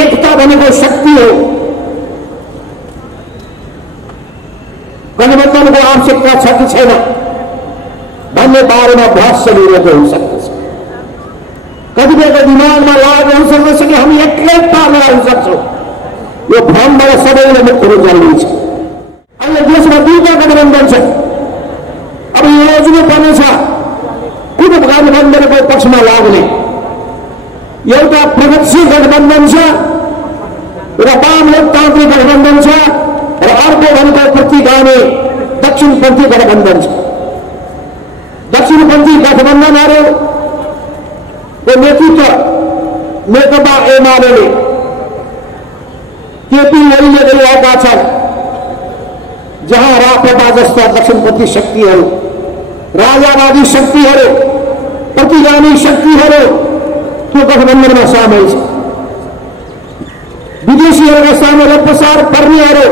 एकता भनेको शक्ति हो। गठबन्धनको आवश्यकता छ कि छैन भन्ने बारेमा बहस चलिरहेको हुन सक्दछ। कतिपयको दिमागमा लागेको हुन सक्दछ कि हामी एक्लै पार्न सक्छौँ। यो भ्रमबाट सबैले मुक्त हुनु जरुरी छ। अहिले देशमा दुईटा गठबन्धन छ। अब योजना पर्नेछ कुन गठबन्धनको पक्षमा लाग्ने। एउटा प्रगतिशील गठबन्धन छ र वाम लोकतान्त्रिक गठबन्धन छ र अर्को भनेको प्रतिगामी दक्षिणपन्थी गठबन्धन छ। दक्षिणपन्थी गठबन्धनहरूको नेतृत्व नेकपा एमाले केपी ओलीले गरिरहेका छन्। जहाँ राप्रपा जस्ता दक्षिणपन्थी शक्तिहरू, राजावादी शक्तिहरू, प्रतिगामी शक्तिहरू त्यो गठबन्धनमा सामेल छ। विदेशीहरूको सामु प्रसार पर्नेहरू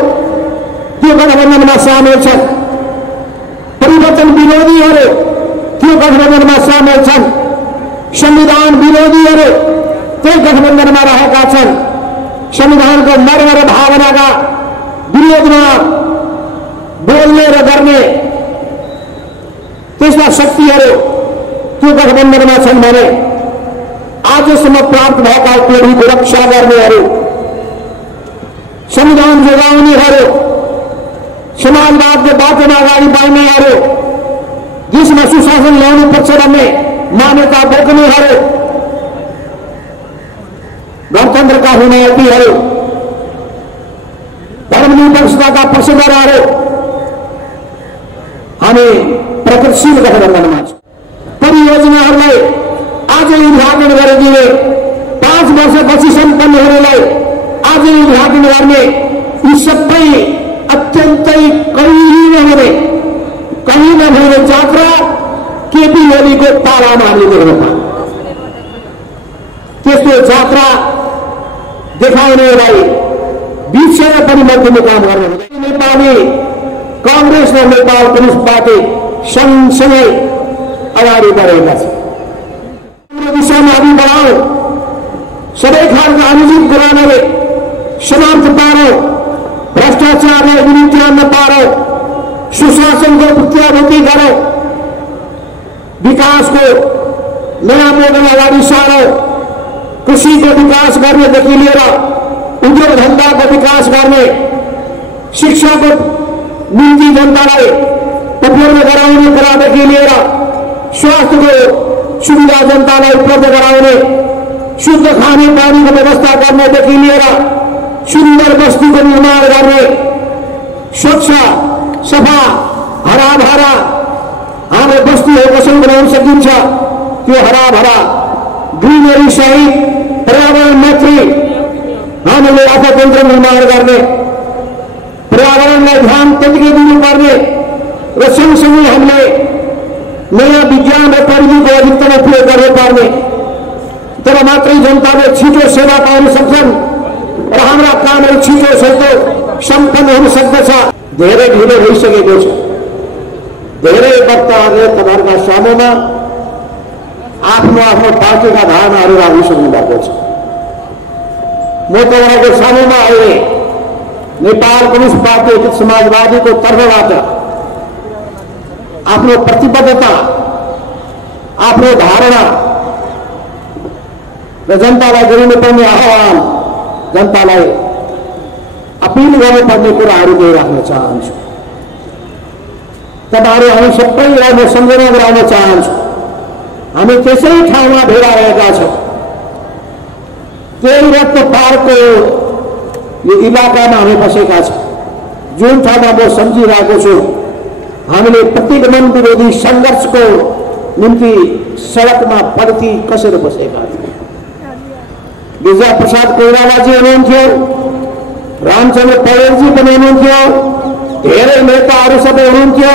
त्यो गठबन्धनमा सामेल छन्। परिवर्तन विरोधीहरू त्यो गठबन्धनमा सामेल छन्। संविधान विरोधीहरू त्यही गठबन्धनमा रहेका छन्। संविधानको मर्म र भावनाका विरोधमा बोल्ने र गर्ने त्यस्ता शक्तिहरू त्यो गठबन्धनमा छन् भने आजसम्म प्राप्त भएका पिँढीको रक्षा गर्नेहरू, संविधान जोगाउनेहरू, समाजवादको बाटोमा अगाडि बढ्नेहरू, देशमा सुशासन ल्याउनु पर्छ भन्ने मान्यता बोक्नेहरू, गणतन्त्रका हिमायतीहरू, धर्मनिरपेक्षताका पक्षधरहरू हामी प्रगतिशील गठबन्धनमा छौँ। परियोजनाहरूलाई आजै उद्घाटन गरिदिने, 5 वर्षपछि सम्पन्न हुनेलाई आजै उद्घाटन गर्ने, यी सबै अत्यन्तै कहीँ नहुने जात्रा केपी ओलीको पालामा हामीले देख्न पायौँ। त्यस्तो जात्रा देखाउनेलाई बिर्सेर पनि मध्यम काम गर्नु हुँदैन। नेपाली कांग्रेस र नेपाल कम्युनिस्ट पार्टी सँगसँगै अगाडि बढेका छन्। दिशामा अघि बढाऊ, सबै खालका अनुचित कुराहरूले समाप्त पारौ, भ्रष्टाचारलाई विनित्यान्न पारौ, सुशासनको प्रत्याभूति गरौ, विकासको नयाँ मोडल अगाडि सारौ, कृषिको विकास गर्नेदेखि लिएर उद्योग धन्दाको विकास गर्ने, शिक्षाको निम्ति जनतालाई उपलब्ध गराउने कुरादेखि लिएर स्वास्थ्यको सुविधा जनतालाई उपलब्ध गराउने, शुद्ध खाने पानीको व्यवस्था गर्नेदेखि लिएर सुन्दर बस्तीको निर्माण गर्ने, स्वच्छ सफा हराभरा हाम्रो बस्तीहरू कसरी बनाउन सकिन्छ त्यो हराभरा ग्रिनरी सहित पर्यावरण मैत्री हामीले अर्थतन्त्र निर्माण गर्ने, पर्यावरणलाई ध्यान त्यतिकै दिनुपर्ने र सँगसँगै हामीले नयाँ विज्ञान र प्रविधिको अधिकतम उपयोग गर्नुपर्ने, तर मात्रै जनताले छिटो सेवा पाउन सक्छन् र हाम्रा कामहरू छिटो सम्पन्न हुन सक्दछ। धेरै ढिलो भइसकेको छ। धेरै वक्ताहरूले तपाईँहरूका सामुमा आफ्नो पार्टीका धारणाहरू राखिसक्नु भएको छ। म तपाईँको सामुमा अहिले नेपाल कम्युनिस्ट पार्टी समाजवादीको तर्फबाट आफ्नो प्रतिबद्धता, आफ्नो धारणा र जनतालाई गरिनुपर्ने आह्वान, जनतालाई अपिल गर्नुपर्ने कुराहरू राख्न चाहन्छु। तपाईँहरू हामी सबैलाई म सम्झना गराउन चाहन्छु। हामी त्यसै ठाउँमा भेला रहेका छौँ। त्यही रत्न पार्कको यो इलाकामा हामी बसेका छौँ। जुन ठाउँमा म सम्झिरहेको छु, हामीले प्रतिगमन विरोधी सङ्घर्षको निम्ति सडकमा पड्ती कसेर बसेका थियौँ। गिरिजा प्रसाद कोइरालाजी हुनुहुन्थ्यो, रामचन्द्र पौडेलजी पनि हुनुहुन्थ्यो, धेरै नेताहरू सबै हुनुहुन्थ्यो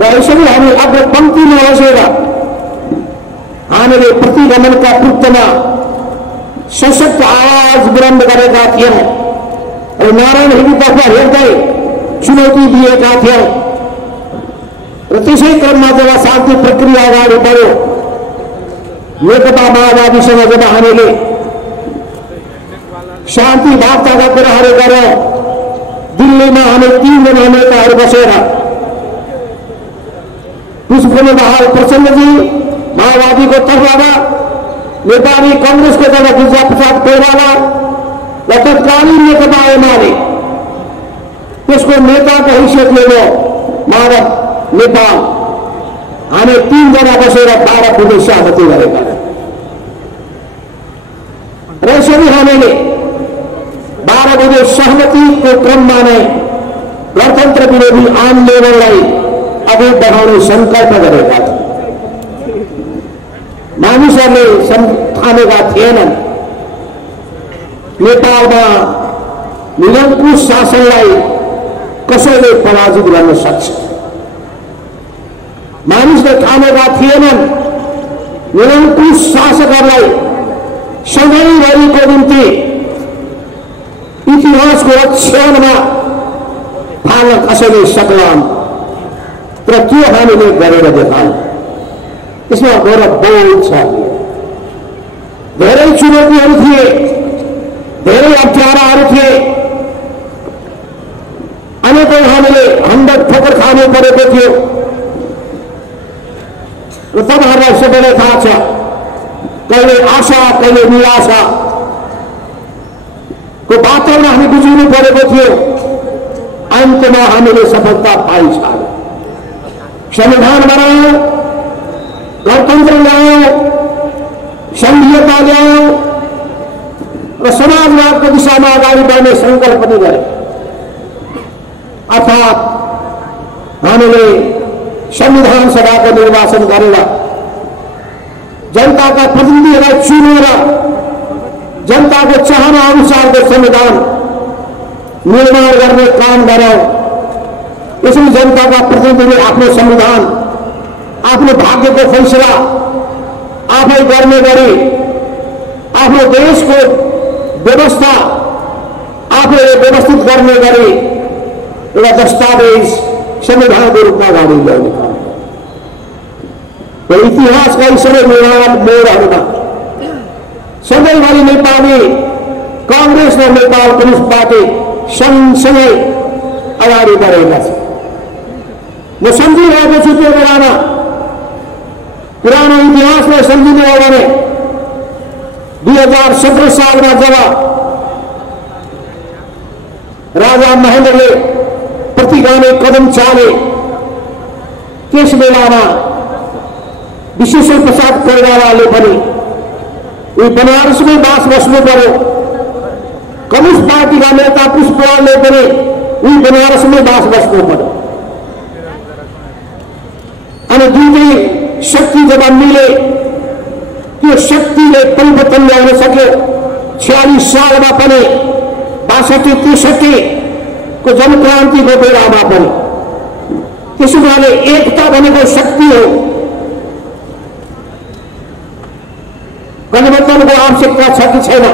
र यसरी हामी अग्रपङ्क्तिमा बसेर हामीले प्रतिगमनका विरुद्धमा सशक्त आवाज बुलन्द गरेका थियौँ र नारायण हिन्दीतर्फ हेर्दै चुनौती दिएका थियौँ र त्यसै क्रममा जब शान्ति प्रक्रिया अगाडि बढ्यो, नेकपा माओवादीसँग जब हामीले शान्ति वार्ताका कुराहरू गरौं। दिल्लीमा हामी 3 जना नेताहरू बसेर पुष्पकमल दाहाल प्रचण्डजी माओवादीको तर्फबाट, नेपाली कांग्रेसको तर्फ गिरिजाप्रसाद कोइराला र तत्कालीन नेकपा एमाले त्यसको नेताको हैसियतले माधव नेपाल, हामी 3 जना बसेर 12 बुँदे सहमति गरेका र यसरी हामीले 12 बुँदे सहमतिको क्रममा नै गणतन्त्र विरोधी आन्दोलनलाई अघि बढाउने संकल्प गरेका थिए। मानिसहरूले ठानेका थिएनन् नेपालमा निरङ्कुश शासनलाई कसैले पराजित गर्न सक्छ। मानिसले ठानेका थिएनन् निरङ्कुश शासकहरूलाई सधैँभरिको निम्ति इतिहासको क्षणमा फाल्न कसैले सक्लान्, तर त्यो हामीले गरेर देखायौं। यसमा गौरव बहुत छ। धेरै चुनौतीहरू थिए, धेरै अप्ठ्याराहरू थिए, अनेकौं हामीले हन्डक ठोकर खानु परेको थियो। र तपाईहरुलाई सबैलाई थाहा छ, कहिले आशा कहिले निराशा को बाटोमा हामी गुज्रिनु परेको थियो। अन्तमा हामीले सफलता पाइसक्यौं। संविधान बनायौं, गणतन्त्र ल्यायौं, संघीयता ल्यायौं र समाजवादको दिशामा अगाडि बढ्ने संकल्प पनि गरे। अर्थात् हामीले संविधान सभाको निर्वाचन गरेर जनताका प्रतिनिधिहरूलाई चुनेर जनताको चाहना अनुसारको संविधान निर्माण गर्ने काम गरौं। यसरी जनताका प्रतिनिधिले आफ्नो संविधान, आफ्नो भाग्यको फैसला आफै गर्ने गरी आफ्नो देशको व्यवस्था आफैले व्यवस्थित गर्ने गरी एउटा दस्तावेज संविधानको रूपमा अगाडि ल्याउने काम र इतिहासका यी सबै निर्णायक मोडहरूमा सधैँभरि नेपाली कांग्रेस र नेपाल कम्युनिस्ट पार्टी सँगसँगै अगाडि बढेका छन्। म सम्झिरहेको छु त्यो बेलामा पुरानो इतिहासलाई सम्झिने हो भने 2017 सालमा जब राजा महेन्द्रले प्रतिगामी कदम चाले, त्यस बेलामा विश्वेश्वर प्रसाद कोइरालाले पनि उही बनारसमै बास बस्नु पर्यो। कम्युनिस्ट पार्टीका नेता पुष्पलालले पनि उही बनारसमै बास बस्नु पर्यो। अनि दुईटै शक्ति जब मिले, त्यो शक्तिले परिवर्तन ल्याउन सक्यो। 46 सालमा पनि 62-63 को जनक्रान्तिको बेलामा पनि। त्यसो भए एकता भनेको शक्ति हो। गठबन्धनको आवश्यकता छ कि छैन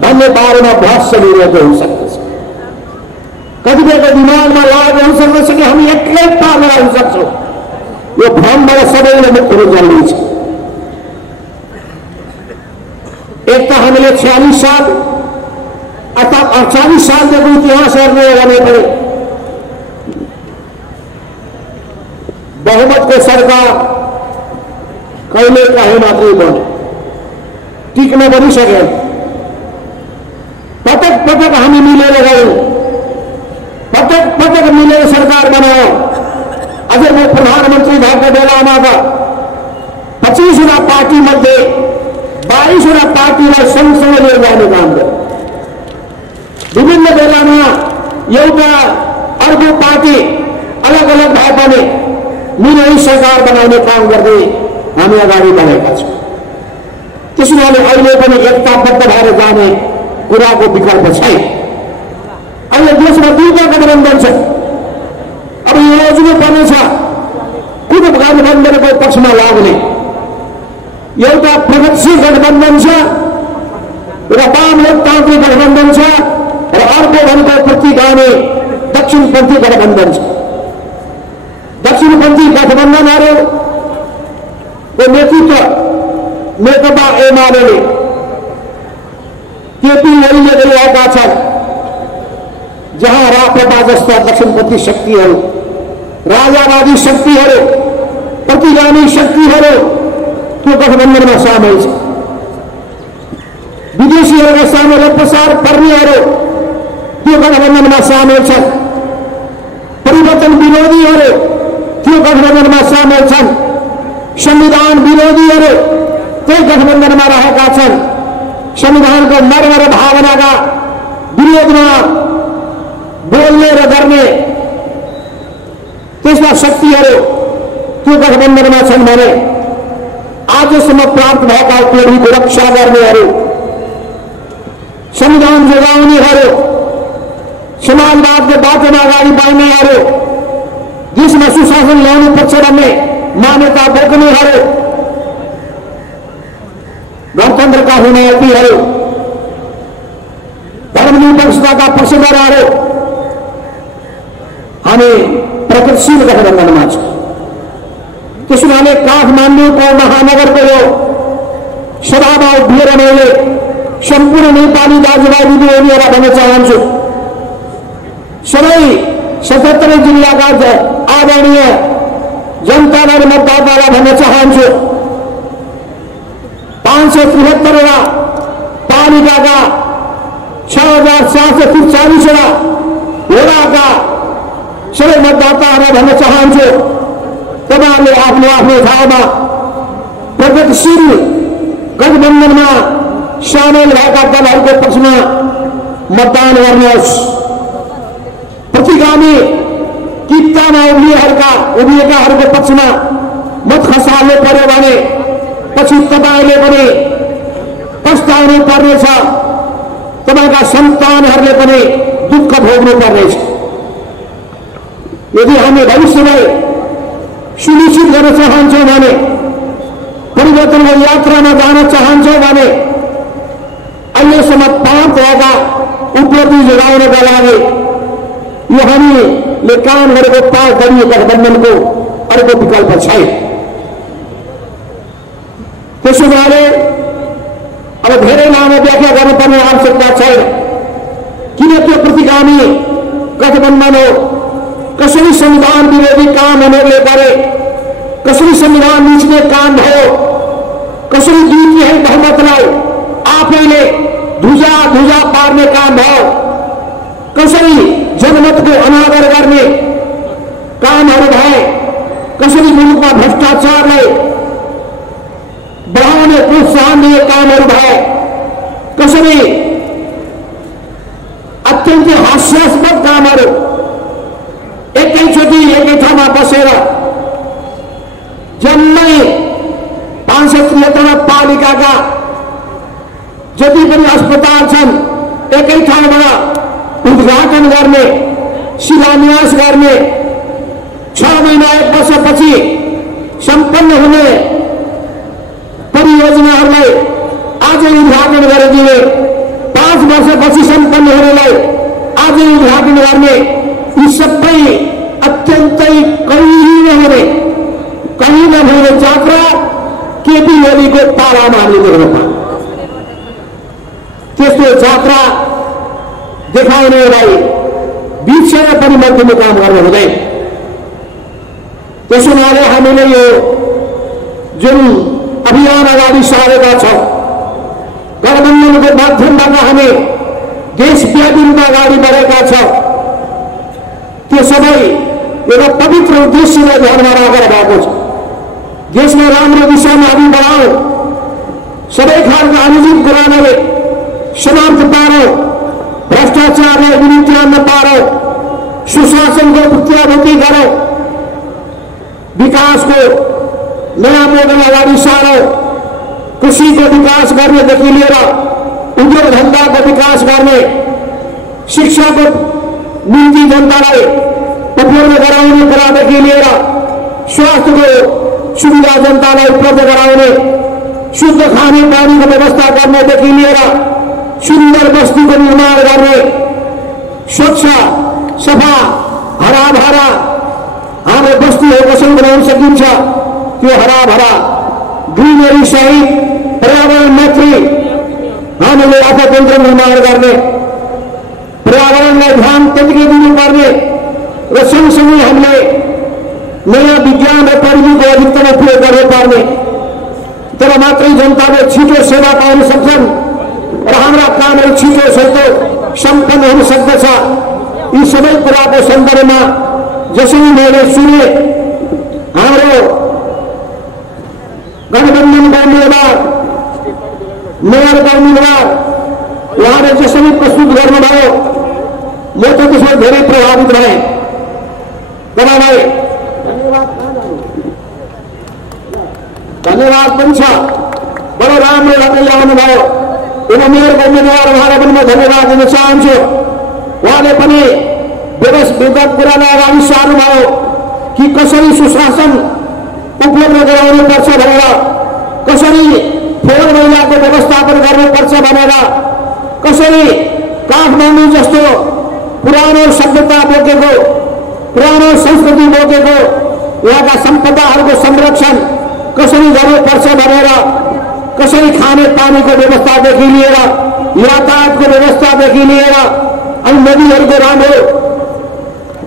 भन्ने बारेमा बहस चलिरहेको हुन सक्दछ। कतिपयको दिमागमा लागेको हुन सक्दछ कि हामी एक्लै पार लगाउन सक्छौं। यो भ्रमबाट सबैले मुक्त हुनु जरुरी छ। एक त हामीले 46 साल अर्थात् 48 सालदेखि इतिहास हेर्ने हो भने पनि बहुमतको सरकार कहिले काहीँ मात्रै बन्यो, टिक्न पनि सकेन। पटक पटक हामी मिलेर गयौं, पटक पटक मिलेर सरकार बनायौं। अझ म प्रधानमन्त्री भएको बेलामा त 25 वटा पार्टी मध्ये 22 वटा पार्टीलाई सँगसँगै लिएर जाने काम गर्यो। विभिन्न बेलामा एउटा अर्को पार्टी अलग अलग भए पनि मिलेर सरकार बनाउने काम गर्दै हामी अगाडि बढेका छौं। त्यसैले अहिले पनि एकताबद्ध भएर जाने कुराको विकल्प छैन। अहिले देशमा दुईटा गठबन्धन छ। अब यो रोज्नु पर्नेछ कुन गठबन्धनको पक्षमा लाग्ने। एउटा प्रगतिशील गठबन्धन छ र वाम लोकतान्त्रिक गठबन्धन छ र अर्को भनेको प्रतिगामी दक्षिणपन्थी गठबन्धन छ। दक्षिणपन्थी गठबन्धनहरूको नेतृत्व नेकपा एमाले, गरिरहेका छन्। जहाँ राप्रपा जस्ता दक्षिणपन्थी शक्तिहरू, राजावादी शक्तिहरू, प्रतिगामी शक्तिहरू त्यो गठबन्धनमा सामेल छन्। विदेशीहरूका सामु प्रसार पर्नेहरू त्यो गठबन्धनमा सामेल छन्। परिवर्तन विरोधीहरू त्यो गठबन्धनमा सामेल छन्। संविधान विरोधीहरू त्यही गठबन्धनमा रहेका छन्। संविधानको मर्म र भावनाका विरोधमा बोल्ने र गर्ने त्यस्ता शक्तिहरू त्यो गठबन्धनमा छन् भने आजसम्म प्राप्त भएका उपलब्धिको रक्षा गर्नेहरू, संविधान जोगाउनेहरू, समाजवादको बाटोमा अगाडि बढ्नेहरू, देशमा सुशासन ल्याउनुपर्छ भन्ने मान्यता बोक्नेहरू, गणतन्त्रका हिमायतीहरू, धर्मनिरपेक्षताका पक्षधरहरू हामी प्रगतिशील गठबन्धनमा छौँ। त्यसो भने काठमाडौँको महानगरको यो सभामा उभिएर मैले सम्पूर्ण नेपाली दाजुभाइ दिदीबहिनीहरूलाई भन्न चाहन्छु, सबै 77 जिल्लाका आदरणीय जनता र मतदातालाई भन्न चाहन्छु, 573 पालिकाका 6743 वडाका सबै मतदाताहरूलाई भन्न चाहन्छु, तपाईँहरूले आफ्नो आफ्नो ठाउँमा प्रगतिशील गठबन्धनमा सामेल भएका दलहरूको पक्षमा मतदान गर्नुहोस्। प्रतिगामी कित्तामा उभिएकाहरूको पक्षमा मत खसाल्नु पर्यो भने पछि तपाईँले पनि पस्ताउनु पर्नेछ, तपाईँका सन्तानहरूले पनि दुःख भोग्नु पर्नेछ। यदि हामी भविष्यलाई सुनिश्चित गर्न चाहन्छौँ भने, परिवर्तनको यात्रामा जान चाहन्छौँ भने अहिलेसम्म प्राप्त भएका उपलब्धि जोगाउनका लागि यो हामीले काम गरेको 5 दलीय गठबन्धनको अर्को विकल्प छैन। त्यसो भए अब धेरै लामो व्याख्या गर्नुपर्ने आवश्यकता छैन। किन त्यो प्रतिगामी गठबन्धन हो? कसरी संविधान विरोधी काम उनीहरूले गरे, कसरी संविधान मिच्ने काम भयो, कसरी द्वितीय बहुमतलाई आफैले धुजा पार्ने काम भयो, कसरी जनमतको अनादर गर्ने कामहरू भए, कसरी मुलुकमा भ्रष्टाचारलाई बढाउने प्रोत्साहन दिने कामहरू भए, कसरी अत्यन्तै हास्यास्पद कामहरू एकैचोटि एकै ठाउँमा बसेर जम्मै 573 पालिकाका जति पनि अस्पताल छन् एकै ठाउँबाट उद्घाटन गर्ने, शिलान्यास गर्ने, 6 महिना 1 वर्षपछि सम्पन्न हुने परियोजनाहरूलाई आजै उद्घाटन गरिदिने, 5 वर्षपछि सम्पन्न हुनेलाई आजै उद्घाटन गर्ने, यी सबै अत्यन्तै कहीँ नभने जात्रा केपी ओलीको पालामा हामीले देख्न पायौँ। त्यस्तो जात्रा देखाउनेलाई बिचमा पनि मध्यम काम गर्नु हुँदैन। त्यसो भएर हामीले यो जुन अभियान अगाडि सारेका छौँ, गठबन्धनको माध्यमबाट हामी देशव्यापी रूपमा अगाडि बढेका छौँ, त्यो सबै एउटा पवित्र उद्देश्यलाई ध्यानमा राखेर भएको छ। देशमा राम्रो दिशामा अघि बढाऊ, सबै खालका अनुचित कुरालाई समाप्त पारौँ, भ्रष्टाचारलाई विनियमन पारौँ, सुशासनको प्रत्याभूति गरौँ, विकासको नयाँ मोडल अगाडि सारौँ, कृषिको विकास गर्नेदेखि लिएर उद्योग धन्दाको विकास गर्ने, शिक्षाको निम्ति जनतालाई उपलब्ध गराउने कुरादेखि लिएर स्वास्थ्यको सुविधा जनतालाई उपलब्ध गराउने, शुद्ध खाने पानीको व्यवस्था गर्नेदेखि लिएर सुन्दर बस्तीको निर्माण गर्ने, स्वच्छ सफा हराभरा हाम्रो बस्तीहरू कसरी बनाउन सकिन्छ, त्यो हराभरा ग्रिनरी सहित पर्यावरण मैत्री हामीले अर्थतन्त्र निर्माण गर्ने, जनतालाई ध्यान त्यतिकै दिनुपर्ने र सँगसँगै हामीले नयाँ विज्ञान र प्रविधिको अधिकतम उपयोग गर्नुपर्ने, तर मात्रै जनताले छिटो सेवा पाउन सक्छन् र हाम्रा कामहरू छिटो सम्पन्न हुन सक्दछ। यी सबै कुराको सन्दर्भमा जसरी मैले सुने हाम्रो गठबन्धनका उम्मेदवार, मेयरका उम्मेदवार उहाँले जसरी प्रस्तुत गर्नुभयो म त त्यसमा धेरै प्रभावित भएँ। तपाईँलाई धन्यवाद पनि छ, बडो राम्रो ढङ्गले ल्याउनुभयो। मेयरको उम्मेदवार उहाँलाई पनि म धन्यवाद दिन चाहन्छु। उहाँले पनि विगत कुरालाई अगाडि सार्नुभयो कि कसरी सुशासन उपलब्ध गराउनुपर्छ भनेर, कसरी फोहोर मैलाको व्यवस्थापन गर्नुपर्छ भनेर, कसरी काठमाडौँ जस्तो पुरानो सभ्यता बोकेको, पुरानो संस्कृति बोकेको यहाँका सम्पदाहरूको संरक्षण कसरी गर्नुपर्छ भनेर, कसरी खाने पानीको व्यवस्थादेखि लिएर यातायातको व्यवस्थादेखि लिएर अनि नदीहरूको राम्रो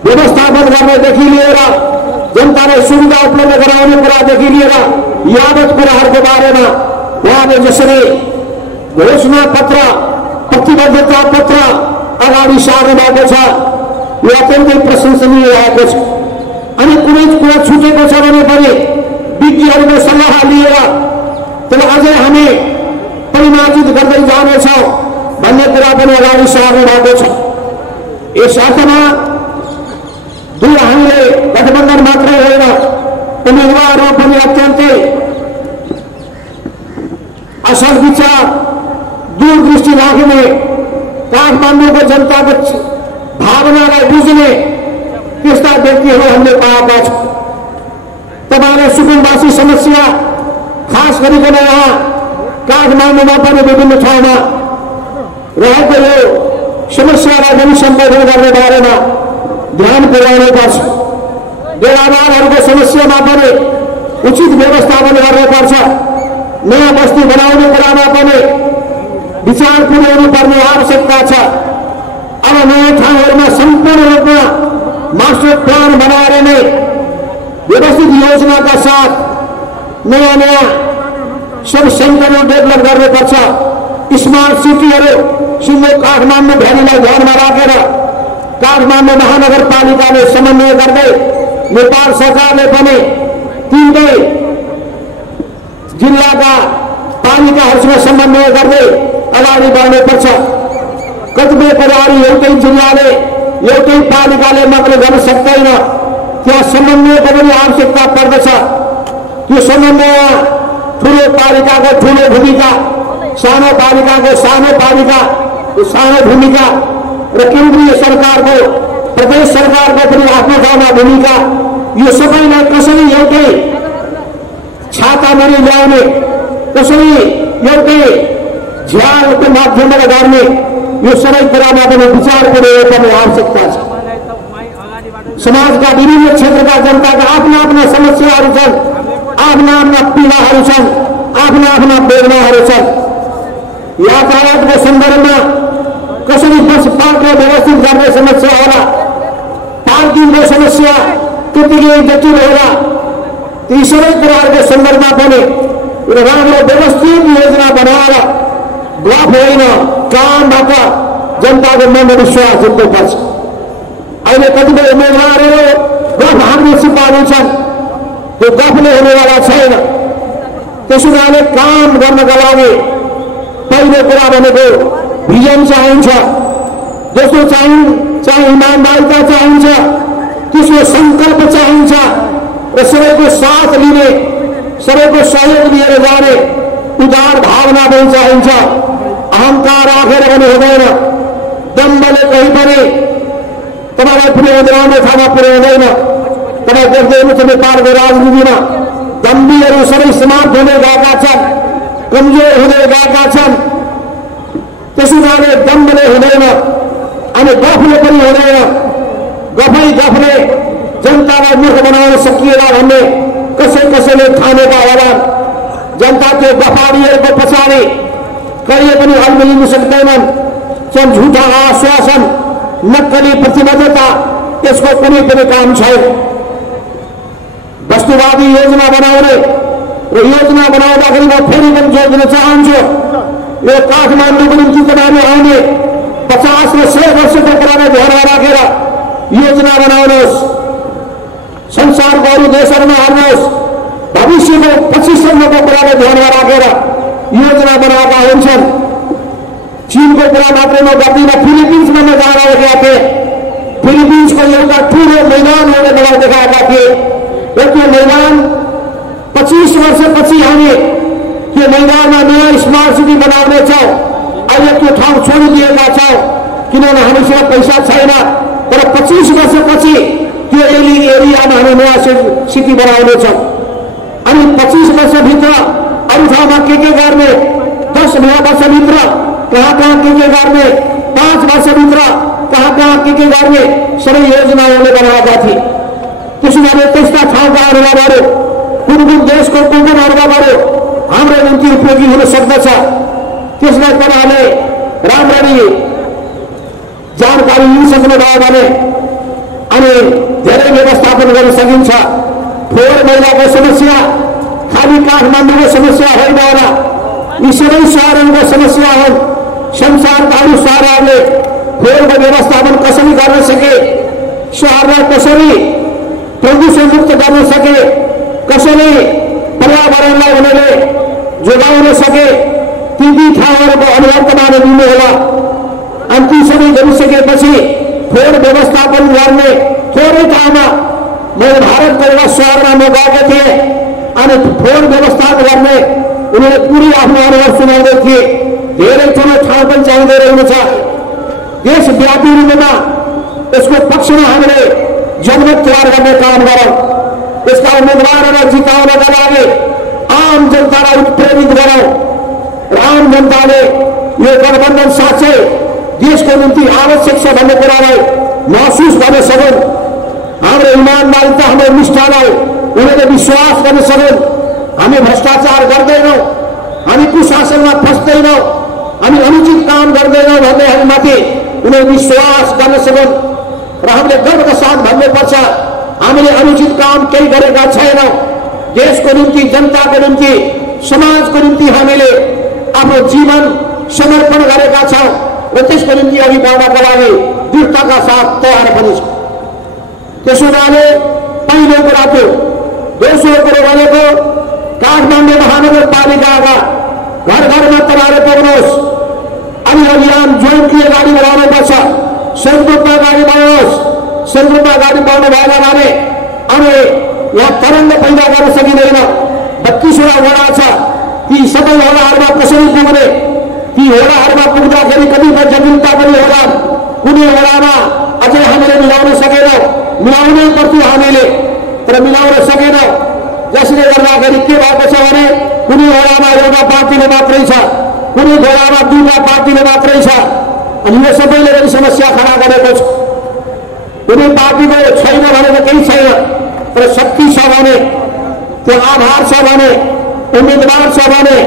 व्यवस्थापन गर्नेदेखि लिएर जनतालाई सुविधा उपलब्ध गराउने कुरादेखि लिएर यावत कुराहरूको बारेमा उहाँले जसरी घोषणा पत्र, प्रतिबद्धता पत्र अगाडि सार्नु भएको छ, यो अत्यन्तै प्रशंसनीय रहेको छ। अनि कुनै कुरा छुटेको छ भने पनि विज्ञहरूको सल्लाह लिएर त्यसलाई अझै हामी परिमार्जित गर्दै जानेछौँ भन्ने कुरा पनि अगाडि सार्नु भएको छ। यस अर्थमा दुई हामीले गठबन्धन मात्रै होइन, उम्मेदवारहरू पनि अत्यन्तै असल विचार, दूरदृष्टि राख्ने, काठमाडौँको जनताको भावनालाई बुझ्ने त्यस्ता व्यक्तिहरू हामीले पाएका छौँ। तपाईँले सुकुम्बासी समस्या खास गरिकन यहाँ काठमाडौँमा पनि विभिन्न ठाउँमा रहेको यो समस्यालाई पनि सम्बोधन गर्ने बारेमा ध्यान पुर्याउनु पर्छ। डेरादारहरूको समस्यामा पनि उचित व्यवस्थापन गर्नुपर्छ। नयाँ बस्ती बनाउने कुरामा पनि विचार पुर्याउनु पर्ने आवश्यकता छ। अब नयाँ ठाउँहरूमा सम्पूर्ण रूपमा मास्टर प्लान बनाएर नै व्यवस्थित योजनाका साथ नयाँ नयाँ सब सेन्टरहरू डेभलप गर्नुपर्छ। स्मार्ट सिटीहरू सिङ्गो काठमाडौँ भ्यालीलाई ध्यानमा राखेर काठमाडौँ महानगरपालिकाले समन्वय गर्दै नेपाल सरकारले पनि तीनटै जिल्लाका पालिकाहरूसँग समन्वय गर्दै अगाडि बढ्नुपर्छ। कतिपय कुराहरू एउटै जिल्लाले, एउटै पालिकाले मात्रै गर्न सक्दैन, त्यहाँ समन्वयको पनि आवश्यकता पर्दछ। त्यो समन्वय ठुलो पालिकाको ठुलो भूमिका, सानो पालिकाको सानो पालिका सानो भूमिका र केन्द्रीय सरकारको, प्रदेश सरकारको पनि आफ्नो ठाउँमा भूमिका, यो सबैलाई कसरी एउटै छातामुनि ल्याउने, कसरी एउटै झ्यालको माध्यमबाट गर्ने, यो सबै कुरामा पनि विचार गर्नुपर्ने आवश्यकता छ। समाजका विभिन्न क्षेत्रका जनताका आफ्ना आफ्ना समस्याहरू छन्, आफ्ना आफ्ना पीडाहरू छन्, आफ्ना आफ्ना वेदनाहरू छन्। यातायातको सन्दर्भमा कसरी बस पार्कलाई व्यवस्थित गर्ने समस्या होला, पार्किङको समस्या त्यतिकै जटिल होला। ती सबै कुराहरूको सन्दर्भमा पनि राम्रो व्यवस्थित योजना बनाएर गफ होइन कामबाट जनताको मनमा विश्वास जित्नुपर्छ। अहिले कतिपय उम्मेदवारहरू गफ हान्ने सिपालु छन्, त्यो गफले हुनेवाला छैन। त्यसो कारणले काम गर्नका लागि पहिलो कुरा भनेको भिजन चाहिन्छ, दोस्रो चाहिँ इमान्दारिता चाहिन्छ, तेस्रो सङ्कल्प चाहिन्छ र सबैको साथ लिने, सबैको सहयोग लिएर जाने उदार भावना पनि चाहिन्छ। अहङ्कार राखेर पनि हुँदैन, दम्बले कहीँ पनि तपाईँलाई पुर्याउँदै राम्रो ठाउँमा पुर्याउँदैन। तपाईँ देख्दै हुनुहुन्छ नेपालको राजनीतिमा दम्बीहरू सबै समाप्त हुँदै गएका छन्, कमजोर हुँदै गएका छन्। त्यसो कारणले दम्बले हुँदैन अनि गफले पनि हुँदैन। गफले जनतालाई मूर्ख बनाउन सकिएला भन्ने कसैले ठानेका होला। जनता त्यो गफाडीहरूको पछाडि कहिले पनि अल्मलिन सक्दैनन्। झुठा आश्वासन नक्कली प्रतिबद्धता यसको कुनै पनि काम छैन। वस्तुवादी योजना बनाउने र योजना बनाउँदाखेरि म फेरि पनि जोड दिन चाहन्छु, यो काठमाडौँको निम्ति तपाईँले आउने 50 र 100 वर्षको कुरालाई ध्यानमा राखेर योजना बनाउनुहोस्। संसारको अरू देशहरूमा हेर्नुहोस्, भविष्यको 25सम्मको कुरालाई ध्यानमा राखेर योजना बनाएका हुन्छन्। चीनको कुरा मात्रै म गर्दिनँ, फिलिपिन्समा म जान गएका थिएँ। फिलिपिन्सको एउटा ठुलो मैदान हुने मलाई देखाएका थिए। र त्यो मैदान 25 वर्षपछि हामी त्यो मैदानमा नयाँ स्मार्ट सिटी बनाउनेछौँ। अहिले त्यो ठाउँ छोडिदिएका छौँ किनभने हामीसँग पैसा छैन, तर 25 वर्षपछि त्यो एरियामा हामी नयाँ सिटी बनाउनेछौँ। अनि 25 वर्षभित्र अरू ठाउँमा के गर्ने, 10 वर्षभित्र कहाँ के गर्ने, 5 वर्षभित्र कहाँ के गर्ने, सबै योजनाहरूले बनाएका थिए। त्यसो भने त्यस्ता ठाउँका अनुभवहरू कुन कुन देशको कुन कुन अनुभवहरू हाम्रो निम्ति उपयोगी हुन सक्दछ, त्यसलाई तपाईँले राम्ररी जानकारी लिइसक्नुभयो भने अनि धेरै व्यवस्थापन गर्न सकिन्छ। फोहोर मैलाको समस्या खाली काठमाडौँको समस्या होइन होला, यी सबै शहरहरूको समस्या हुन्। संसारका अरू शहरहरूले फोहोरको व्यवस्थापन कसरी गर्न सके, शहरलाई कसरी प्रदूषण मुक्त गर्न सके, कसरी पर्यावरणलाई उनीहरूले जोगाउन सके, ती ठाउँहरूको अनुभव तपाईँले लिनुहोला। अनि ती सबै गरिसकेपछि फोहोर व्यवस्थापन गर्ने थोरै ठाउँमा, मैले भारतको एउटा सहरमा म गएको थिएँ अनि फोहोर व्यवस्थापन गर्ने उनीहरूले पुरै आफ्नो अनुभव सुनाउँदै थिए। धेरै ठुलो ठाउँ पनि चाहिँदै रहेको छ। देशव्यापी रूपमा यसको पक्षमा हामीले जनमत तयार गर्ने काम गरौँ। यसका उम्मेदवारहरूलाई जिताउनका लागि आम जनतालाई उत्प्रेरित गरौँ र आम जनताले यो गठबन्धन साँच्चै देशको निम्ति आवश्यक छ भन्ने कुरालाई महसुस गर्न सकुन्। हाम्रो इमानदारिता, हाम्रो निष्ठालाई उनीहरूले विश्वास गर्न सकुन्। हामी भ्रष्टाचार गर्दैनौँ, हामी कुशासनमा फस्दैनौँ, हामी अनुचित काम गर्दैनौँ भन्ने हामीमाथि उनीहरू विश्वास गर्न सकुन्। र हामीले गर्वका साथ भन्नुपर्छ, हामीले अनुचित काम केही गरेका छैनौँ। देशको निम्ति, जनताको निम्ति, समाजको निम्ति हामीले आफ्नो जीवन समर्पण गरेका छौँ र त्यसको निम्ति अघि बढ्नका लागि दृढताका साथ तयार पनि छौँ। त्यसो हुनाले पहिलो कुरा त्यो। दोस्रो कुरो भनेको काठमाडौँ महानगरपालिकाका घर घरमा तपाईँले पुग्नुहोस् अनि अभियान जोइन्टली अगाडि बढाउनुपर्छ। संयुक्तमा अगाडि बढ्नुहोस्। संयुक्तमा अगाडि बढ्नु भएन भने अनि यहाँ तरङ्ग पैदा गर्न सकिँदैन। 32वटा वडा छ, ती सबै वडाहरूमा कसरी पुग्ने, ती वडाहरूमा पुग्दाखेरि कतिपय जटिलता पनि होला। कुनै वडामा अझै हामीले मिलाउन सकेनौँ, मिलाउनै पर्थ्यो हामीले, तर मिलाउन सकेनौँ। जसले गर्दाखेरि के भएको छ भने कुनै वडामा एउटा पार्टीले मात्रै छ, कुनै वडामा 2टा पार्टीले मात्रै छ। अनि यो सबैले पनि समस्या खडा गरेको छ। कुनै पार्टीको छैन भनेको केही छैन, तर शक्ति छ भने, त्यो आधार छ भने, उम्मेदवार छ भने,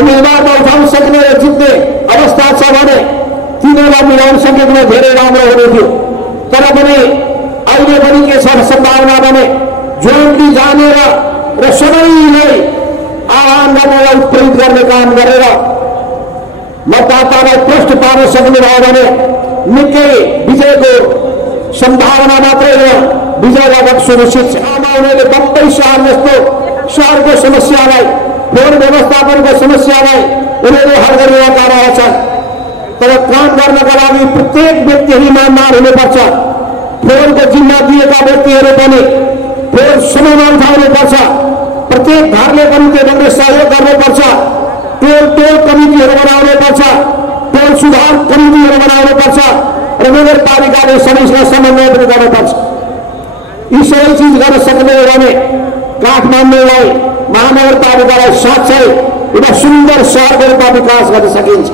उम्मेदवारमा उठाउन सक्ने र जित्ने अवस्था छ भने तिनीहरूलाई मिलाउन सकेको धेरै राम्रो हुने थियो। तर पनि अहिले पनि के छ सम्भावना भने जोइन्टली जानेर र सबैलाई आह्वान गर्नलाई उत्प्रेरित गर्ने काम गरेर मतदातालाई प्रश्न पार्न सक्ने भयो भने निकै विजयको सम्भावना मात्रै हो, विजय लगभग सुनिश्चित छ। उनीहरूले बम्बई शहर जस्तो शहरको समस्यालाई, फोहोर व्यवस्थापनको समस्यालाई उनीहरूले हल गरिरहेका रहेछन्। तर काम गर्नका लागि प्रत्येक व्यक्ति इमानदार हुनुपर्छ। फोहोरको जिम्मा दिएका व्यक्तिहरू पनि फोहोर समयमा उठाउनुपर्छ। प्रत्येक घरले पनि त्यो ढङ्गले सहयोग गर्नुपर्छ। टोल कमिटीहरू बनाउनुपर्छ, टोल सुधार कमिटीहरू बनाउनुपर्छ र नगरपालिकाले सबैसँग समन्वय पनि गर्नुपर्छ। यी सबै चिज गर्न सक्ने हो भने काठमाडौँलाई, महानगरपालिकालाई साँच्चै एउटा सुन्दर सहरको रूपमा विकास गर्न सकिन्छ।